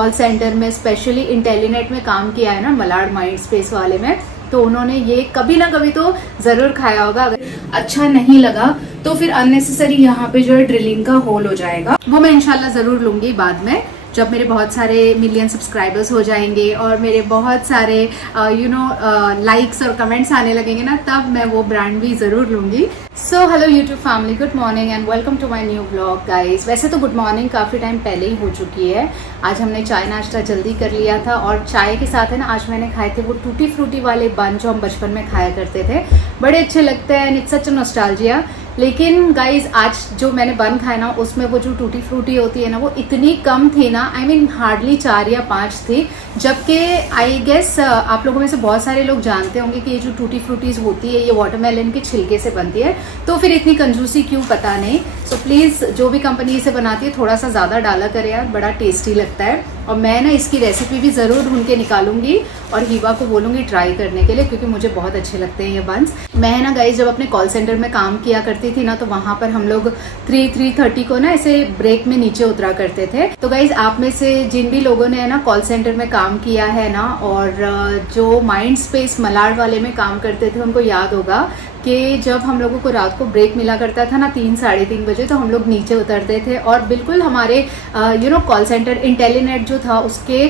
Call centre में specially इंटेलिनेट में काम किया है ना, मलाड माइंड स्पेस वाले में, तो उन्होंने ये कभी ना कभी तो जरूर खाया होगा। अगर अच्छा नहीं लगा तो फिर अननेसेसरी यहाँ पे जो है ड्रिलिंग का होल हो जाएगा, वो मैं इंशाल्लाह जरूर लूंगी बाद में, जब मेरे बहुत सारे मिलियन सब्सक्राइबर्स हो जाएंगे और मेरे बहुत सारे लाइक्स और कमेंट्स आने लगेंगे ना, तब मैं वो ब्रांड भी ज़रूर लूँगी। So hello YouTube family, good morning and welcome to my new blog guys. वैसे तो गुड मॉर्निंग काफ़ी टाइम पहले ही हो चुकी है। आज हमने चाय नाश्ता जल्दी कर लिया था और चाय के साथ है ना, आज मैंने खाए थे वो टूटी फ्रूटी वाले बन जो हम बचपन में खाया करते थे, बड़े अच्छे लगते हैं, इट्स सच अ नॉस्टैल्जिया। लेकिन गाइज आज जो मैंने बन खाया ना, उसमें वो जो टूटी फ्रूटी होती है ना, वो इतनी कम थी ना, आई मीन हार्डली 4 या 5 थी। जबकि आई गेस आप लोगों में से बहुत सारे लोग जानते होंगे कि ये जो टूटी फ्रूटीज होती है ये वाटरमेलन के छिलके से बनती है, तो फिर इतनी कंजूसी क्यों पता नहीं। सो प्लीज़ जो भी कंपनी इसे बनाती है थोड़ा सा ज़्यादा डाला करे यार, बड़ा टेस्टी लगता है। और मैं ना इसकी रेसिपी भी ज़रूर ढूंढ के निकालूंगी और हिबा को बोलूँगी ट्राई करने के लिए, क्योंकि मुझे बहुत अच्छे लगते हैं ये बंस। मैं ना गाइज जब अपने कॉल सेंटर में काम किया करती थी ना, तो वहाँ पर हम लोग 3:30 को ना ऐसे ब्रेक में नीचे उतरा करते थे। तो गाइज आप में से जिन भी लोगों ने ना कॉल सेंटर में काम किया है ना, और जो माइंड स्पेस मलाड वाले में काम करते थे, उनको याद होगा कि जब हम लोगों को रात को ब्रेक मिला करता था ना 3 साढ़े 3 बजे, तो हम लोग नीचे उतरते थे और बिल्कुल हमारे कॉल सेंटर इंटेलिनेट जो था उसके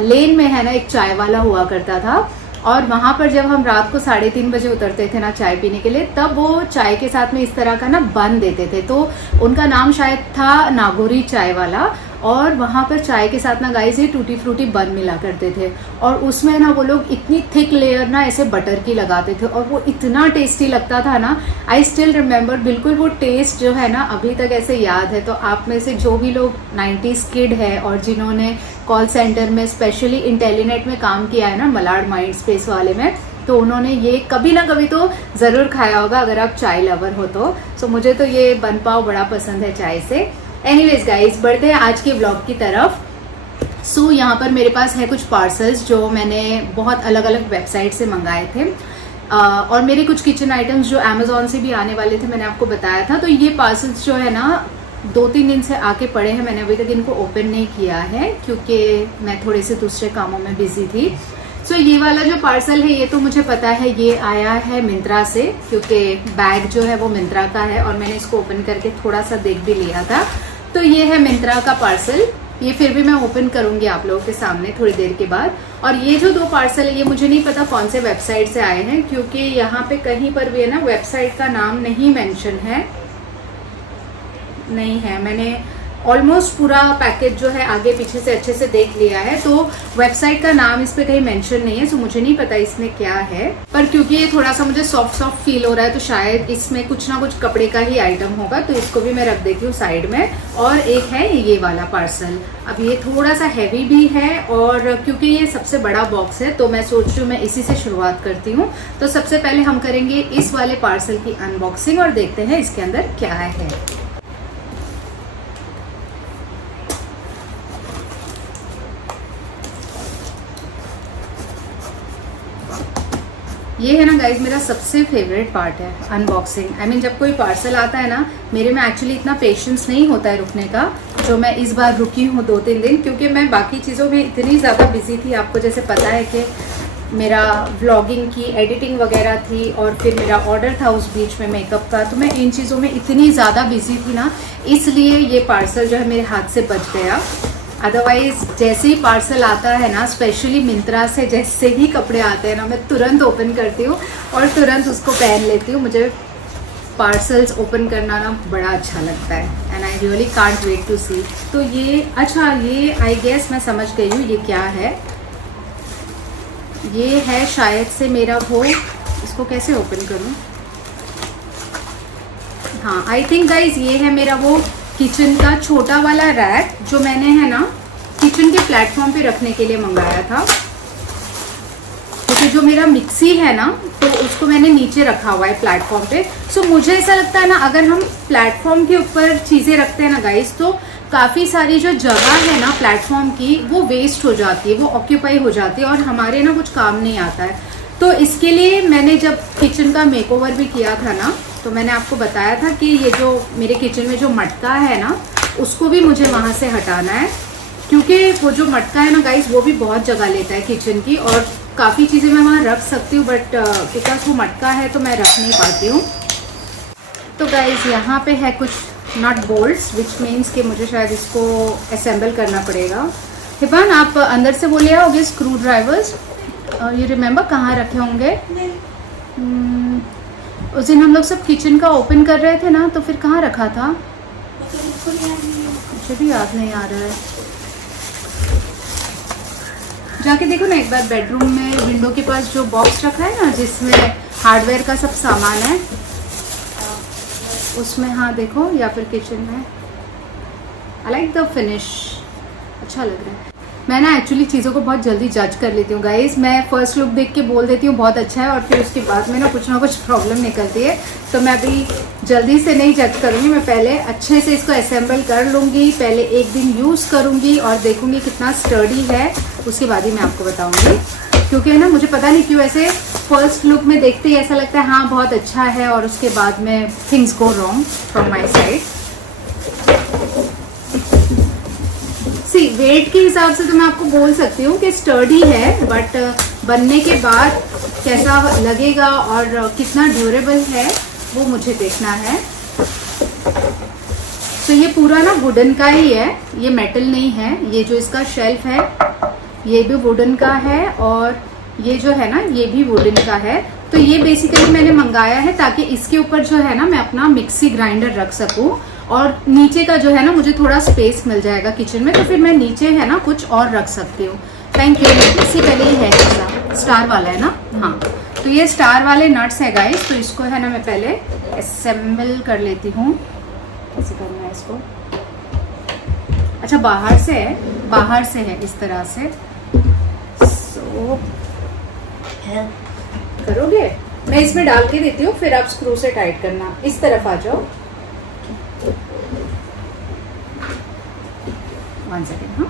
लेन में है ना एक चाय वाला हुआ करता था। और वहाँ पर जब हम रात को 3:30 बजे उतरते थे ना चाय पीने के लिए, तब वो चाय के साथ में इस तरह का ना बन देते थे, तो उनका नाम शायद था नागौरी चाय वाला। और वहाँ पर चाय के साथ ना गाइस ये टूटी फ्रूटी बन मिला करते थे, और उसमें ना वो लोग इतनी थिक लेयर ना ऐसे बटर की लगाते थे, और वो इतना टेस्टी लगता था ना। आई स्टिल रिमेम्बर, बिल्कुल वो टेस्ट जो है ना अभी तक ऐसे याद है। तो आप में से जो भी लोग 90s किड है और जिन्होंने कॉल सेंटर में स्पेशली इंटेलिनेट में काम किया है ना, मलाड माइंड स्पेस वाले में, तो उन्होंने ये कभी ना कभी तो ज़रूर खाया होगा अगर आप चाय लवर हो तो। सो मुझे तो ये बन पाव बड़ा पसंद है चाय से। एनीवेज गाइस, बढ़ते हैं आज के व्लॉग की तरफ। सो यहाँ पर मेरे पास है कुछ पार्सल्स जो मैंने बहुत अलग अलग वेबसाइट से मंगाए थे, और मेरे कुछ किचन आइटम्स जो अमेजोन से भी आने वाले थे, मैंने आपको बताया था। तो ये पार्सल्स जो है ना 2-3 दिन से आके पड़े हैं, मैंने अभी तक इनको ओपन नहीं किया है क्योंकि मैं थोड़े से दूसरे कामों में बिजी थी। सो ये वाला जो पार्सल है ये तो मुझे पता है, ये आया है मिंत्रा से, क्योंकि बैग जो है वो मिंत्रा का है और मैंने इसको ओपन करके थोड़ा सा देख भी लिया था। तो ये है मिंत्रा का पार्सल, ये फिर भी मैं ओपन करूंगी आप लोगों के सामने थोड़ी देर के बाद। और ये जो 2 पार्सल है ये मुझे नहीं पता कौन से वेबसाइट से आए हैं, क्योंकि यहाँ पे कहीं पर भी है ना वेबसाइट का नाम नहीं मेंशन है, नहीं है। मैंने ऑलमोस्ट पूरा पैकेज जो है आगे पीछे से अच्छे से देख लिया है, तो वेबसाइट का नाम इस पे कहीं मेंशन नहीं है। सो मुझे नहीं पता इसमें क्या है, पर क्योंकि ये थोड़ा सा मुझे सॉफ्ट सॉफ्ट फील हो रहा है, तो शायद इसमें कुछ ना कुछ कपड़े का ही आइटम होगा, तो इसको भी मैं रख देती हूँ साइड में। और एक है ये वाला पार्सल, अब ये थोड़ा सा हैवी भी है, और क्योंकि ये सबसे बड़ा बॉक्स है तो मैं सोच रही हूँ मैं इसी से शुरुआत करती हूँ। तो सबसे पहले हम करेंगे इस वाले पार्सल की अनबॉक्सिंग और देखते हैं इसके अंदर क्या है। ये है ना गाइज मेरा सबसे फेवरेट पार्ट है, अनबॉक्सिंग। आई मीन जब कोई पार्सल आता है ना, मेरे में एक्चुअली इतना पेशेंस नहीं होता है रुकने का, जो मैं इस बार रुकी हूँ 2-3 दिन, क्योंकि मैं बाकी चीज़ों में इतनी ज़्यादा बिजी थी। आपको जैसे पता है कि मेरा व्लॉगिंग की एडिटिंग वगैरह थी, और फिर मेरा ऑर्डर था उस बीच में मेकअप का, तो मैं इन चीज़ों में इतनी ज़्यादा बिजी थी ना, इसलिए ये पार्सल जो है मेरे हाथ से बच गया। अदरवाइज जैसे ही पार्सल आता है ना, स्पेशली मिंत्रा से जैसे ही कपड़े आते हैं ना, मैं तुरंत ओपन करती हूँ और तुरंत उसको पहन लेती हूँ। मुझे पार्सल्स ओपन करना ना बड़ा अच्छा लगता है, and I really can't wait to see. तो ये अच्छा, ये आई गेस मैं समझ गई हूँ ये क्या है। ये है शायद से मेरा वो, इसको कैसे ओपन करूँ, हाँ आई थिंक गाइज ये है मेरा वो किचन का छोटा वाला रैक, जो मैंने है ना किचन के प्लेटफॉर्म पे रखने के लिए मंगाया था। क्योंकि जो मेरा मिक्सी है ना, तो उसको मैंने नीचे रखा हुआ है प्लेटफॉर्म पे। सो मुझे ऐसा लगता है ना, अगर हम प्लेटफॉर्म के ऊपर चीज़ें रखते हैं ना गाइस, तो काफ़ी सारी जो जगह है ना प्लेटफॉर्म की, वो वेस्ट हो जाती है, वो ऑक्यूपाई हो जाती है, और हमारे ना कुछ काम नहीं आता है। तो इसके लिए मैंने जब किचन का मेकओवर भी किया था ना, तो मैंने आपको बताया था कि ये जो मेरे किचन में जो मटका है ना, उसको भी मुझे वहाँ से हटाना है, क्योंकि वो जो मटका है ना गाइस वो भी बहुत जगह लेता है किचन की, और काफ़ी चीज़ें मैं वहाँ रख सकती हूँ, बट बिकॉज वो मटका है तो मैं रख नहीं पाती हूँ। तो गाइस यहाँ पे है कुछ नट बोल्ट्स, विच मीन्स कि मुझे शायद इसको असेंबल करना पड़ेगा। हिबान आप अंदर से वो ले आओगे स्क्रू ड्राइवर्स, ये रिमेंबर कहाँ रखे होंगे? उस दिन हम लोग सब किचन का ओपन कर रहे थे ना, तो फिर कहाँ रखा था मुझे भी याद नहीं आ रहा है। जाके देखो ना एक बार बेडरूम में विंडो के पास जो बॉक्स रखा है ना जिसमें हार्डवेयर का सब सामान है, उसमें हाँ देखो, या फिर किचन में। आई लाइक द फिनिश, अच्छा लग रहा है। मैं ना एक्चुअली चीज़ों को बहुत जल्दी जज कर लेती हूँ गाइस, मैं फर्स्ट लुक देख के बोल देती हूँ बहुत अच्छा है, और फिर उसके बाद में ना कुछ प्रॉब्लम निकलती है। तो मैं अभी जल्दी से नहीं जज करूँगी, मैं पहले अच्छे से इसको असेंबल कर लूँगी, पहले एक दिन यूज़ करूँगी और देखूँगी कितना स्टर्डी है, उसके बाद ही मैं आपको बताऊँगी। क्योंकि है ना मुझे पता नहीं क्यों ऐसे फर्स्ट लुक में देखते ही ऐसा लगता है हाँ बहुत अच्छा है, और उसके बाद में things go wrong from my side. See weight के हिसाब से तो मैं आपको बोल सकती हूँ कि स्टर्डी है, बट बनने के बाद कैसा लगेगा और कितना ड्यूरेबल है वो मुझे देखना है। तो ये पूरा ना वुडन का ही है, ये मेटल नहीं है। ये जो इसका शेल्फ है ये भी वुडन का है, और ये जो है ना ये भी वुडन का है। तो ये बेसिकली मैंने मंगाया है ताकि इसके ऊपर जो है ना मैं अपना मिक्सी ग्राइंडर रख सकूं, और नीचे का जो है ना मुझे थोड़ा स्पेस मिल जाएगा किचन में, तो फिर मैं नीचे है ना कुछ और रख सकती हूँ। Thank you. इससे पहले ही है ऐसा स्टार वाला है ना, हाँ तो ये स्टार वाले नट्स है गाइस। तो इसको है ना मैं पहले असेंबल कर लेती हूँ। कैसे करना है इसको? अच्छा बाहर से है इस तरह से। सो करोगे? मैं इसमें डाल के देती हूँ, फिर आप स्क्रू से टाइट करना। इस तरफ आ जाओ, 1 सेकेंड। हाँ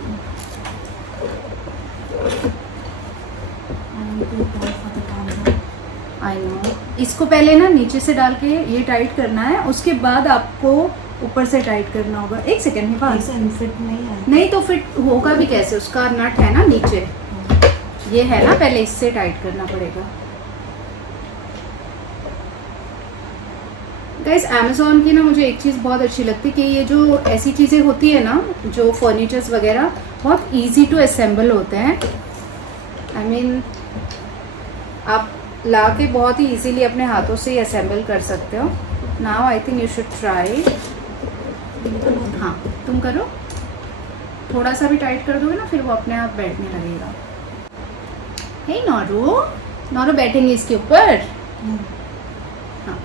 आई नो, इसको पहले ना नीचे से डाल के ये टाइट करना है, उसके बाद आपको ऊपर से टाइट करना होगा। 1 सेकेंड फिट नहीं तो फिट होगा भी कैसे? उसका नट है ना नीचे, ये है ना, पहले इससे टाइट करना पड़ेगा। गाइस अमेज़ॉन की ना मुझे एक चीज़ बहुत अच्छी लगती है कि ये जो ऐसी चीज़ें होती है ना, जो फर्नीचर्स वगैरह बहुत इजी टू असेंबल होते हैं। आई मीन आप ला के बहुत ही इजीली अपने हाथों से ही असेंबल कर सकते हो। Now I think you should try. हाँ तुम करो, थोड़ा सा भी टाइट कर दोगे ना फिर वो अपने आप बैठने लगेगा। हे नौरो बैठेंगे इसके ऊपर। हाँ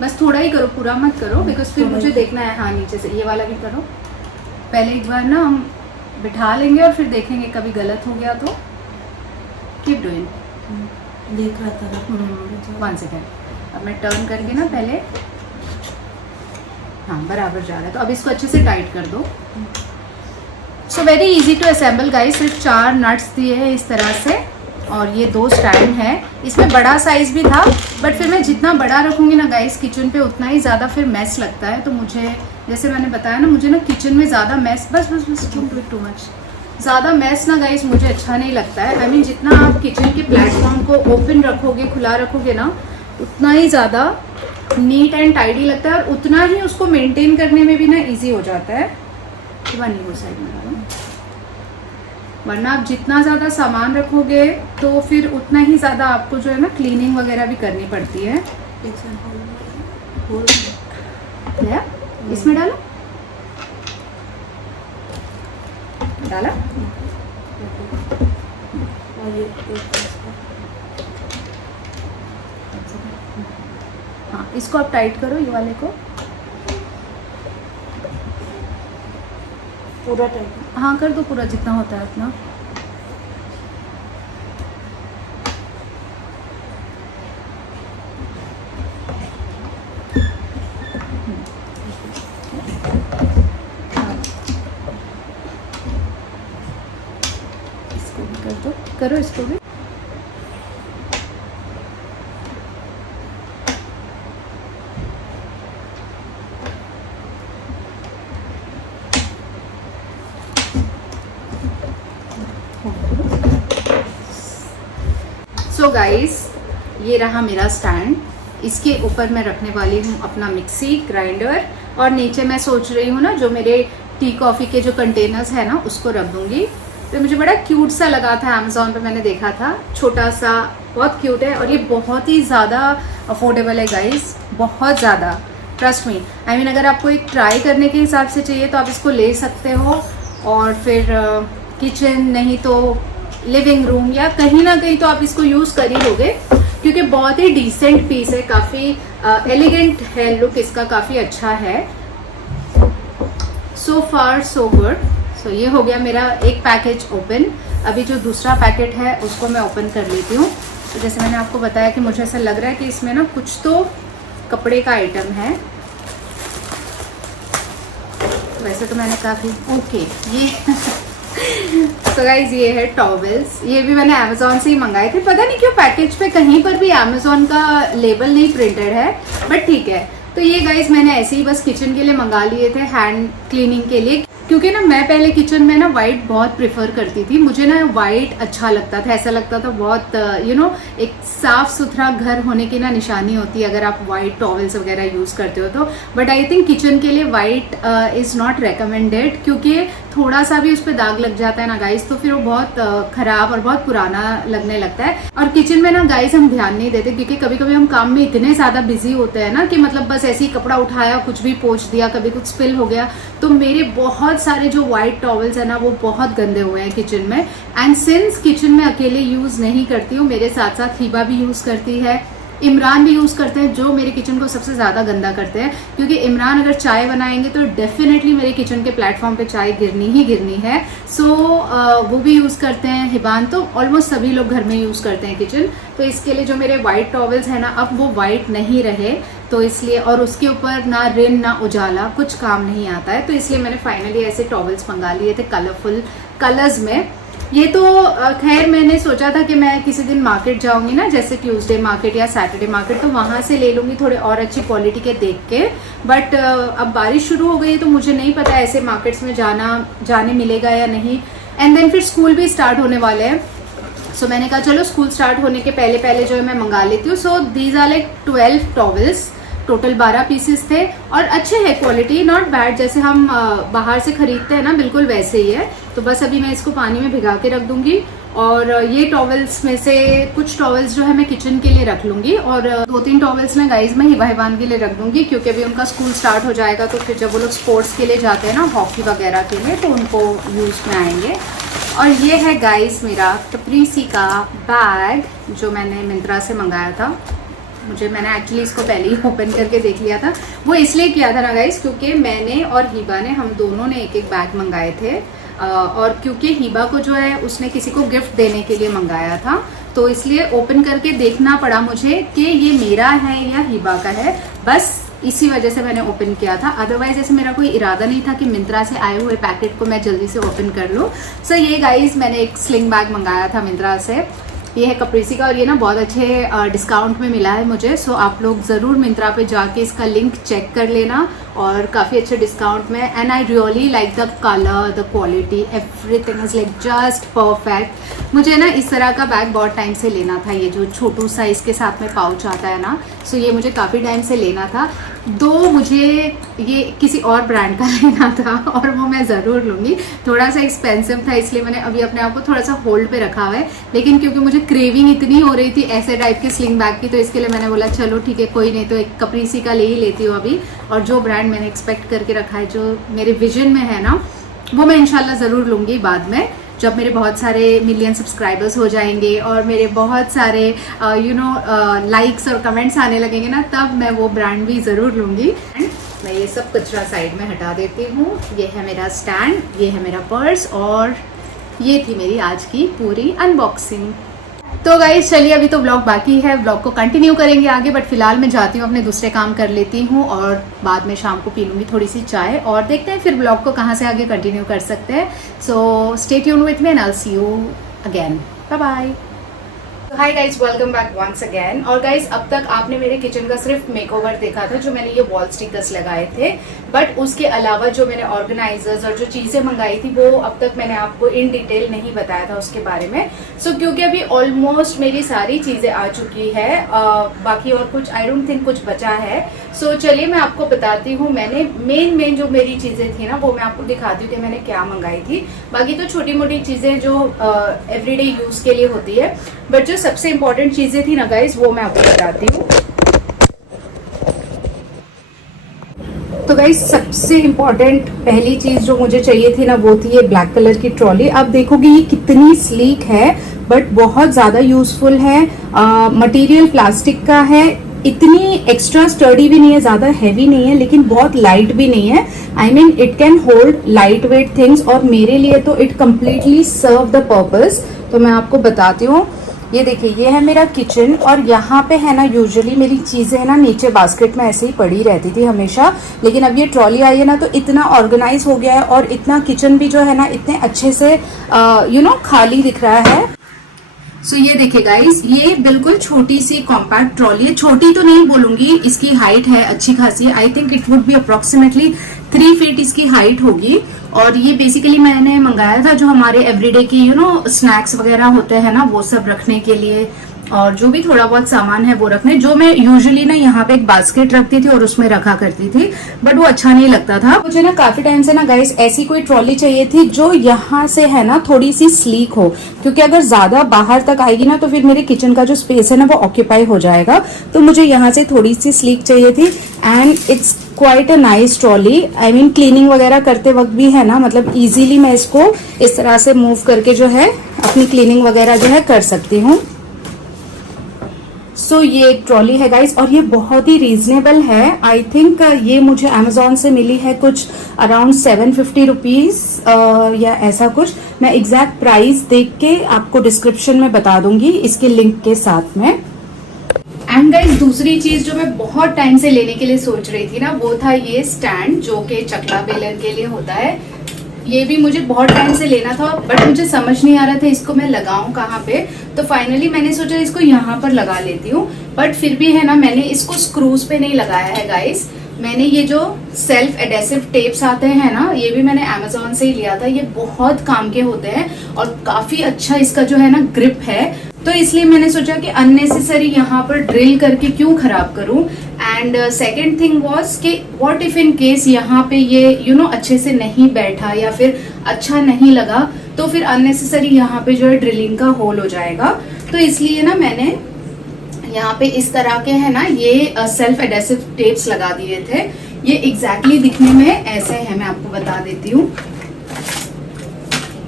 बस थोड़ा ही करो, पूरा मत करो, बिकॉज फिर मुझे देखना है। हाँ नीचे से ये वाला भी करो। पहले एक बार ना हम बिठा लेंगे और फिर देखेंगे कभी गलत हो गया तो। Keep doing. देख रहा था 1 सेकेंड। अब मैं टर्न करके ना पहले, हाँ बराबर जा रहा है, तो अब इसको अच्छे से टाइट कर दो। So very easy to assemble guys. सिर्फ 4 नट्स दिए हैं इस तरह से, और ये 2 स्टैंड है। इसमें बड़ा साइज भी था, बट फिर मैं जितना बड़ा रखूँगी ना गाइस किचन पे उतना ही ज़्यादा फिर मैस लगता है। तो मुझे जैसे मैंने बताया ना, मुझे ना किचन में ज़्यादा मैस, बस टू मच ज़्यादा मैस ना गाइस मुझे अच्छा नहीं लगता है। आई मीन जितना आप किचन के प्लेटफॉर्म को ओपन रखोगे, खुला रखोगे ना, उतना ही ज़्यादा नीट एंड टाइडी लगता है, और उतना ही उसको मेंटेन करने में भी ना इजी हो जाता है। वो साइड में डालो, वरना आप जितना ज़्यादा सामान रखोगे तो फिर उतना ही ज़्यादा आपको जो है ना क्लीनिंग वगैरह भी करनी पड़ती है। इसमें डालो, डाला। हाँ इसको आप टाइट करो, ये वाले को पूरा टाइट। हाँ कर दो पूरा, जितना होता है उतना। इसको भी कर दो, करो इसको भी। सो गाइस, ये रहा मेरा स्टैंड। इसके ऊपर मैं रखने वाली हूँ अपना मिक्सी ग्राइंडर, और नीचे मैं सोच रही हूँ ना जो मेरे टी कॉफ़ी के जो कंटेनर्स है ना उसको रख दूँगी। तो मुझे बड़ा क्यूट सा लगा था, अमेज़ॉन पे मैंने देखा था, छोटा सा, बहुत क्यूट है और ये बहुत ही ज़्यादा अफोर्डेबल है गाइस, बहुत ज़्यादा, ट्रस्ट मी। आई मीन अगर आपको एक ट्राई करने के हिसाब से चाहिए तो आप इसको ले सकते हो, और फिर किचन नहीं तो लिविंग रूम या कहीं ना कहीं तो आप इसको यूज़ कर ही लोगे, क्योंकि बहुत ही डिसेंट पीस है, काफ़ी एलिगेंट है, लुक इसका काफ़ी अच्छा है। सो फार सो गुड। सो ये हो गया मेरा एक पैकेज ओपन। अभी जो दूसरा पैकेट है उसको मैं ओपन कर लेती हूँ। तो जैसे मैंने आपको बताया कि मुझे ऐसा लग रहा है कि इसमें ना कुछ तो कपड़े का आइटम है। वैसे तो मैंने काफ़ी ओके ये तो गाइज ये है टॉवेल्स। ये भी मैंने अमेज़ॉन से ही मंगाए थे। पता नहीं क्यों पैकेज पे कहीं पर भी अमेज़ॉन का लेबल नहीं प्रिंटेड है, बट ठीक है। तो ये गाइज मैंने ऐसे ही बस किचन के लिए मंगा लिए थे, हैंड क्लीनिंग के लिए, क्योंकि ना मैं पहले किचन में ना वाइट बहुत प्रेफर करती थी। मुझे ना वाइट अच्छा लगता था, ऐसा लगता था बहुत एक साफ सुथरा घर होने की ना निशानी होती है अगर आप वाइट टॉवेल्स वगैरह यूज़ करते हो तो। बट आई थिंक किचन के लिए वाइट इज़ नॉट रिकमेंडेड, क्योंकि थोड़ा सा भी उस पर दाग लग जाता है ना गाइस, तो फिर वो बहुत खराब और बहुत पुराना लगने लगता है। और किचन में ना गाइस हम ध्यान नहीं देते, क्योंकि कभी कभी हम काम में इतने ज़्यादा बिजी होते हैं ना कि मतलब बस ऐसे ही कपड़ा उठाया, कुछ भी पोंछ दिया, कभी कुछ स्पिल हो गया। तो मेरे बहुत सारे जो वाइट टॉवल्स है ना वो बहुत गंदे हुए हैं किचन में। एंड सिंस किचन में अकेले यूज़ नहीं करती हूँ, मेरे साथ साथ हिबा भी यूज़ करती है, इमरान भी यूज़ करते हैं, जो मेरे किचन को सबसे ज़्यादा गंदा करते हैं। क्योंकि इमरान अगर चाय बनाएंगे तो डेफिनेटली मेरे किचन के प्लेटफॉर्म पे चाय गिरनी ही गिरनी है। सो वो भी यूज़ करते हैं। हिबान तो ऑलमोस्ट सभी लोग घर में यूज़ करते हैं किचन। तो इसके लिए जो मेरे वाइट टॉवल्स हैं ना, अब वो वाइट नहीं रहे, तो इसलिए, और उसके ऊपर ना रिन ना उजाला, कुछ काम नहीं आता है। तो इसलिए मैंने फाइनली ऐसे टॉवल्स मंगा लिए थे कलरफुल कलर्स में। ये तो खैर मैंने सोचा था कि मैं किसी दिन मार्केट जाऊंगी ना, जैसे ट्यूसडे मार्केट या सैटरडे मार्केट, तो वहाँ से ले लूँगी थोड़े और अच्छी क्वालिटी के देख के। बट अब बारिश शुरू हो गई है तो मुझे नहीं पता ऐसे मार्केट्स में जाने मिलेगा या नहीं। एंड देन फिर स्कूल भी स्टार्ट होने वाले हैं। सो मैंने कहा चलो स्कूल स्टार्ट होने के पहले पहले जो है मैं मंगा लेती हूँ। So these are like 12 towels, total 12 pieces थे और अच्छे हैं, क्वालिटी नॉट बैड, जैसे हम बाहर से खरीदते हैं ना बिल्कुल वैसे ही है। तो बस अभी मैं इसको पानी में भिगा के रख दूंगी। और ये टॉवल्स में से कुछ टॉवल्स जो है मैं किचन के लिए रख लूंगी, और 2-3 टॉवल्स मैं गाइज में हिबान के लिए रख दूंगी, क्योंकि अभी उनका स्कूल स्टार्ट हो जाएगा। तो फिर जब वो लोग स्पोर्ट्स के लिए जाते हैं ना, हॉकी वगैरह के लिए, तो उनको यूज में आएंगे। और ये है गाइज मेरा कप्रीसी का बैग, जो मैंने मिंत्रा से मंगाया था। मैंने एक्चुअली इसको पहले ही ओपन करके देख लिया था। वो इसलिए किया था ना गाइस, क्योंकि मैंने और हिबा ने, हम दोनों ने एक एक बैग मंगाए थे। और क्योंकि हिबा को जो है उसने किसी को गिफ्ट देने के लिए मंगाया था, तो इसलिए ओपन करके देखना पड़ा मुझे कि ये मेरा है या हिबा का है। बस इसी वजह से मैंने ओपन किया था। अदरवाइज ऐसे मेरा कोई इरादा नहीं था कि मिंत्रा से आए हुए पैकेट को मैं जल्दी से ओपन कर लूँ। सो ये गाइस मैंने एक स्लिंग बैग मंगाया था मिंत्रा से। ये है कप्रीसी का, और ये ना बहुत अच्छे डिस्काउंट में मिला है मुझे। सो आप लोग ज़रूर मिंत्रा पे जाके इसका लिंक चेक कर लेना, और काफ़ी अच्छे डिस्काउंट में। And I really like the colour, the quality, everything is like just perfect. मुझे ना इस तरह का बैग बहुत टाइम से लेना था, ये जो छोटू साइज़ के साथ में पाउच आता है ना। सो ये मुझे काफ़ी टाइम से लेना था। दो मुझे ये किसी और ब्रांड का लेना था, और वो मैं ज़रूर लूँगी। थोड़ा सा एक्सपेंसिव था, इसलिए मैंने अभी अपने आप को थोड़ा सा होल्ड पे रखा हुआ है। लेकिन क्योंकि मुझे क्रेविंग इतनी हो रही थी ऐसे टाइप की स्लिंग बैग की, तो इसके लिए मैंने बोला चलो ठीक है, कोई नहीं, तो एक कप्रीसी का ले ही लेती हूँ अभी। और जो ब्रांड मैंने एक्सपेक्ट करके रखा है, जो मेरे विजन में है ना, वो मैं इंशाल्लाह ज़रूर लूँगी बाद में, जब मेरे बहुत सारे मिलियन सब्सक्राइबर्स हो जाएंगे और मेरे बहुत सारे लाइक्स और कमेंट्स आने लगेंगे ना, तब मैं वो ब्रांड भी ज़रूर लूँगी। मैं ये सब कचरा साइड में हटा देती हूँ। ये है मेरा स्टैंड, ये है मेरा पर्स, और ये थी मेरी आज की पूरी अनबॉक्सिंग। तो गाइस चलिए, अभी तो व्लॉग बाकी है, व्लॉग को कंटिन्यू करेंगे आगे, बट फिलहाल मैं जाती हूँ अपने दूसरे काम कर लेती हूँ, और बाद में शाम को पी लूँगी थोड़ी सी चाय, और देखते हैं फिर व्लॉग को कहाँ से आगे कंटिन्यू कर सकते हैं। So stay tuned with me and I will see you again. Bye bye. Hi guys, welcome back once again. और गाइज, अब तक आपने मेरे किचन का सिर्फ मेकओवर देखा था, जो मैंने ये वॉल स्टिकर्स लगाए थे, बट उसके अलावा जो मैंने ऑर्गेनाइजर्स और जो चीजें मंगाई थी वो अब तक मैंने आपको इन डिटेल नहीं बताया था उसके बारे में। क्योंकि अभी ऑलमोस्ट मेरी सारी चीजें आ चुकी है, बाकी और कुछ आई डोंट थिंक कुछ बचा है। चलिए मैं आपको बताती हूँ। मैंने मेन जो मेरी चीजें थी ना वो मैं आपको दिखाती हूँ कि मैंने क्या मंगाई थी। बाकी तो छोटी मोटी चीजें जो एवरीडे यूज के लिए होती है, बट जो सबसे इंपॉर्टेंट चीजें थी ना गाइस वो मैं आपको बताती हूँ। तो गाइस, सबसे इम्पोर्टेंट पहली चीज जो मुझे चाहिए थी ना वो थी ये ब्लैक कलर की ट्रॉली। आप देखोगे ये कितनी स्लीक है, बट बहुत ज्यादा यूजफुल है। मटेरियल प्लास्टिक का है, इतनी एक्स्ट्रा स्टर्डी भी नहीं है, ज्यादा हैवी नहीं है, लेकिन बहुत लाइट भी नहीं है। I mean it can hold light weight things, और मेरे लिए तो it completely serve the purpose. तो मैं आपको बताती हूँ। ये देखिए, ये है मेरा किचन, और यहाँ पे है ना यूजुअली मेरी चीजें है ना नीचे बास्केट में ऐसे ही पड़ी रहती थी हमेशा, लेकिन अब ये ट्रॉली आई है ना तो इतना ऑर्गेनाइज हो गया है, और इतना किचन भी जो है ना इतने अच्छे से खाली दिख रहा है। ये देखिए गाइस, ये बिल्कुल छोटी सी कॉम्पैक्ट ट्रॉली है। छोटी तो नहीं बोलूंगी, इसकी हाइट है अच्छी खासी। I think it would be approximately 3 feet इसकी हाइट होगी। और ये बेसिकली मैंने मंगाया था जो हमारे एवरीडे की स्नैक्स वगैरह होते हैं ना वो सब रखने के लिए, और जो भी थोड़ा बहुत सामान है वो रखने, जो मैं यूजुअली ना यहाँ पे एक बास्केट रखती थी और उसमें रखा करती थी, बट वो अच्छा नहीं लगता था मुझे ना। काफी टाइम से ना गाइस ऐसी कोई ट्रॉली चाहिए थी जो यहाँ से है ना थोड़ी सी स्लीक हो, क्योंकि अगर ज्यादा बाहर तक आएगी ना तो फिर मेरे किचन का जो स्पेस है ना वो ऑक्यूपाई हो जाएगा। तो मुझे यहाँ से थोड़ी सी स्लीक चाहिए थी, and it's quite a nice trolley. I mean cleaning वगैरह करते वक्त भी है ना, मतलब इजीली मैं इसको इस तरह से मूव करके जो है अपनी क्लीनिंग वगैरह जो है कर सकती हूँ। ये एक ट्रॉली है गाइस, और ये बहुत ही रीजनेबल है। आई थिंक ये मुझे Amazon से मिली है कुछ अराउंड 750 रुपीज या ऐसा कुछ। मैं एग्जैक्ट प्राइस देख के आपको डिस्क्रिप्शन में बता दूंगी इसके लिंक के साथ में। एंड गाइस, दूसरी चीज जो मैं बहुत टाइम से लेने के लिए सोच रही थी ना वो था ये स्टैंड, जो कि चकला बेलन के लिए होता है। ये भी मुझे बहुत टाइम से लेना था, बट मुझे समझ नहीं आ रहा था इसको मैं लगाऊं कहाँ पे। तो फाइनली मैंने सोचा इसको यहाँ पर लगा लेती हूँ, बट फिर भी है ना मैंने इसको स्क्रूज पे नहीं लगाया है गाइस। मैंने ये जो सेल्फ एडेसिव टेप्स आते हैं ना, ये भी मैंने Amazon से ही लिया था। ये बहुत काम के होते हैं और काफी अच्छा इसका जो है ना ग्रिप है। तो इसलिए मैंने सोचा कि अननेसेसरी यहाँ पर ड्रिल करके क्यों खराब करूं। एंड सेकेंड थिंग वॉज कि व्हाट इफ इन केस यहाँ पे ये अच्छे से नहीं बैठा या फिर अच्छा नहीं लगा, तो फिर अननेसेसरी यहाँ पे जो है ड्रिलिंग का होल हो जाएगा। तो इसलिए ना मैंने यहाँ पे इस तरह के है ना ये सेल्फ एडेसिव टेप्स लगा दिए थे। ये एग्जैक्टली दिखने में ऐसे है, मैं आपको बता देती हूँ।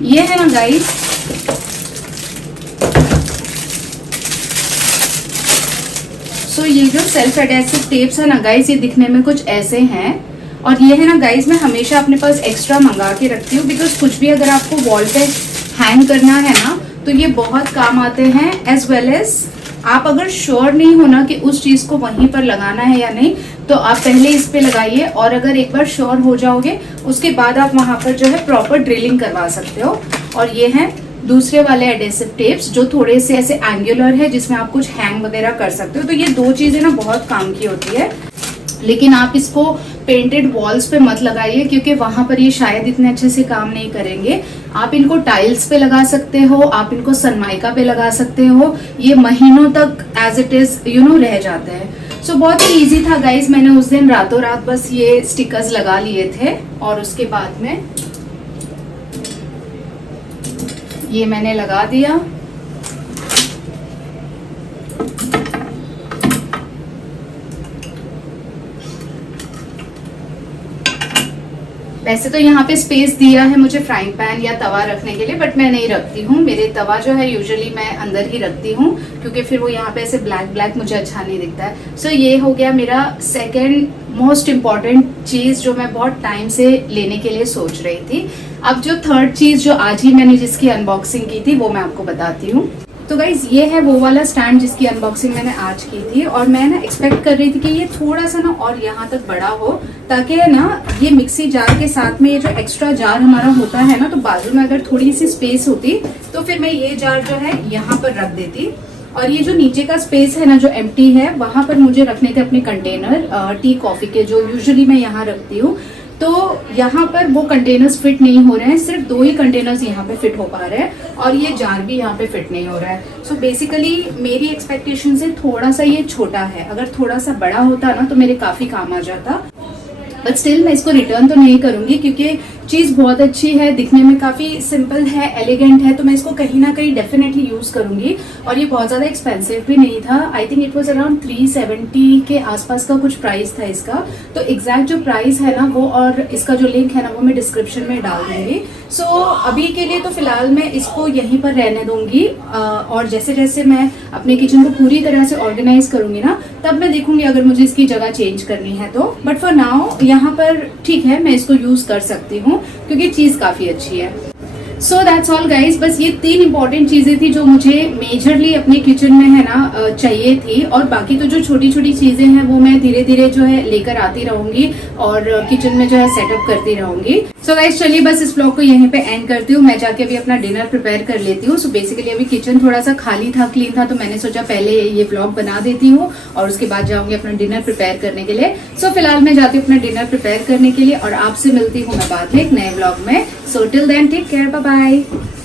ये है ना गाइस, ये जो सेल्फ एडेसिव टेप्स है ना गाइस, ये दिखने में कुछ ऐसे हैं। और ये है ना गाइस, मैं हमेशा अपने पास एक्स्ट्रा मंगा के रखती हूँ, बिकॉज कुछ भी अगर आपको वॉल पे हैंग करना है ना तो ये बहुत काम आते हैं। एज वेल एज आप अगर श्योर नहीं हो ना कि उस चीज को वहीं पर लगाना है या नहीं, तो आप पहले इस पे लगाइए, और अगर एक बार श्योर हो जाओगे उसके बाद आप वहां पर जो है प्रॉपर ड्रिलिंग करवा सकते हो। और ये है दूसरे वाले एडेसिव टेप्स जो थोड़े से ऐसे एंगुलर है, जिसमें आप कुछ हैंग वगैरह कर सकते हो। तो ये दो चीजें ना बहुत काम की होती है, लेकिन आप इसको पेंटेड वॉल्स पे मत लगाइए, क्योंकि वहां पर ये शायद इतने अच्छे से काम नहीं करेंगे। आप इनको टाइल्स पे लगा सकते हो, आप इनको सनमाइका पे लगा सकते हो, ये महीनों तक एज इट इज रह जाते हैं। बहुत ही इजी था गाइज। मैंने उस दिन रातों रात बस ये स्टिकर्स लगा लिए थे, और उसके बाद में ये मैंने लगा दिया। वैसे तो यहाँ पे स्पेस दिया है मुझे फ्राइंग पैन या तवा रखने के लिए, बट मैं नहीं रखती हूँ। मेरे तवा जो है यूजुअली मैं अंदर ही रखती हूँ, क्योंकि फिर वो यहाँ पे ऐसे ब्लैक ब्लैक मुझे अच्छा नहीं दिखता है। ये हो गया मेरा सेकंड मोस्ट इम्पॉर्टेंट चीज जो मैं बहुत टाइम से लेने के लिए सोच रही थी। अब जो थर्ड चीज जो आज ही मैंने जिसकी अनबॉक्सिंग की थी वो मैं आपको बताती हूँ। तो गाइज, ये है वो वाला स्टैंड जिसकी अनबॉक्सिंग मैंने आज की थी, और मैं ना एक्सपेक्ट कर रही थी कि ये थोड़ा सा ना और यहाँ तक बड़ा हो, ताकि ना ये मिक्सी जार के साथ में ये जो एक्स्ट्रा जार हमारा होता है ना, तो बाजू में अगर थोड़ी सी स्पेस होती तो फिर मैं ये जार जो है यहाँ पर रख देती, और ये जो नीचे का स्पेस है ना जो एम्प्टी है, वहां पर मुझे रखने थे अपने कंटेनर टी कॉफी के, जो यूजुअली मैं यहाँ रखती हूँ। तो यहाँ पर वो कंटेनर्स फिट नहीं हो रहे हैं, सिर्फ 2 ही कंटेनर्स यहाँ पे फिट हो पा रहे हैं और ये जार भी यहाँ पे फिट नहीं हो रहा है। सो बेसिकली मेरी एक्सपेक्टेशन से थोड़ा सा ये छोटा है, अगर थोड़ा सा बड़ा होता ना तो मेरे काफी काम आ जाता। बट स्टिल मैं इसको रिटर्न तो नहीं करूंगी क्योंकि चीज बहुत अच्छी है, दिखने में काफी सिंपल है, एलिगेंट है, तो मैं इसको कहीं ना कहीं डेफिनेटली यूज करूंगी। और ये बहुत ज्यादा एक्सपेंसिव भी नहीं था, I think it was around 370 के आसपास का कुछ प्राइस था इसका। तो एग्जैक्ट जो प्राइस है ना वो और इसका जो लिंक है ना वो मैं डिस्क्रिप्शन में डाल दूंगी। सो अभी के लिए तो फिलहाल मैं इसको यहीं पर रहने दूंगी और जैसे जैसे मैं अपने किचन को पूरी तरह से ऑर्गेनाइज करूंगी ना तब मैं देखूंगी अगर मुझे इसकी जगह चेंज करनी है तो। बट फॉर नाउ यहाँ पर ठीक है, मैं इसको यूज कर सकती हूँ क्योंकि चीज काफी अच्छी है। सो दैट्स ऑल गाइज, बस ये 3 इंपॉर्टेंट चीजें थी जो मुझे मेजरली अपने किचन में है ना चाहिए थी, और बाकी तो जो छोटी छोटी चीजें हैं वो मैं धीरे धीरे जो है लेकर आती रहूंगी और किचन में जो है सेटअप करती रहूंगी। सो गाइज चलिए बस इस ब्लॉग को यहीं पे एंड करती हूँ, मैं जाके अभी अपना डिनर प्रिपेयर कर लेती हूँ। सो बेसिकली अभी किचन थोड़ा सा खाली था, क्लीन था, तो मैंने सोचा पहले ये ब्लॉग बना देती हूँ और उसके बाद जाऊंगी अपना डिनर प्रिपेयर करने के लिए। सो फिलहाल मैं जाती हूँ अपना डिनर प्रिपेयर करने के लिए और आपसे मिलती हूँ मैं बाद में एक नए ब्लॉग में। So till then take care, bye bye.